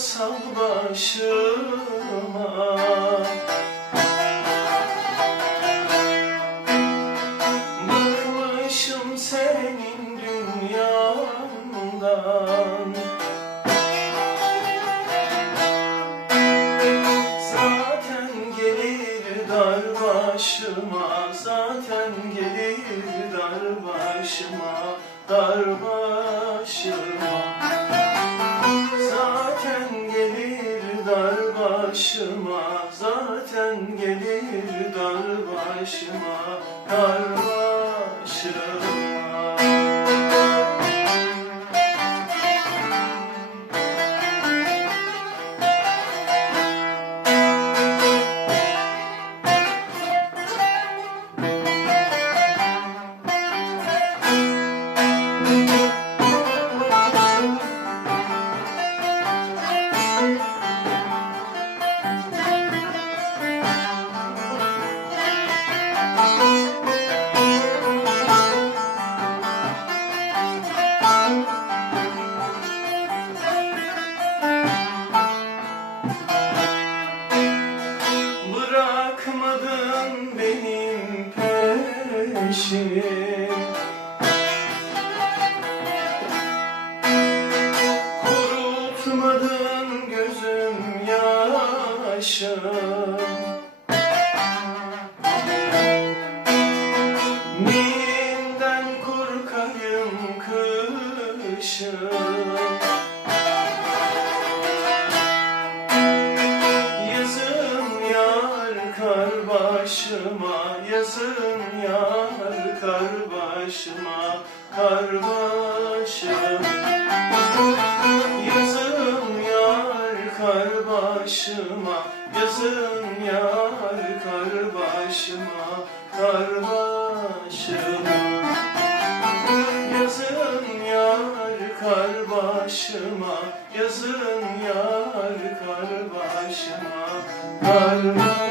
sal başıma. Bıkmışım senin dünyandan. Zaten gelir dar başıma, zaten gelir dar başıma, dar başıma. Zaten gelir dar başıma, zaten gelir dar başıma, dar başıma. Bırakmadın benim peşim, kurutmadın gözüm yaşım. Neyinden korkayım kışım? Kar başıma, yazın yar kar başıma, kar başım. Yazın yar kar başıma, yazın yar kar başıma, kar başıma. Yazın yar kar başıma, yazın yar kar başıma, kar başıma.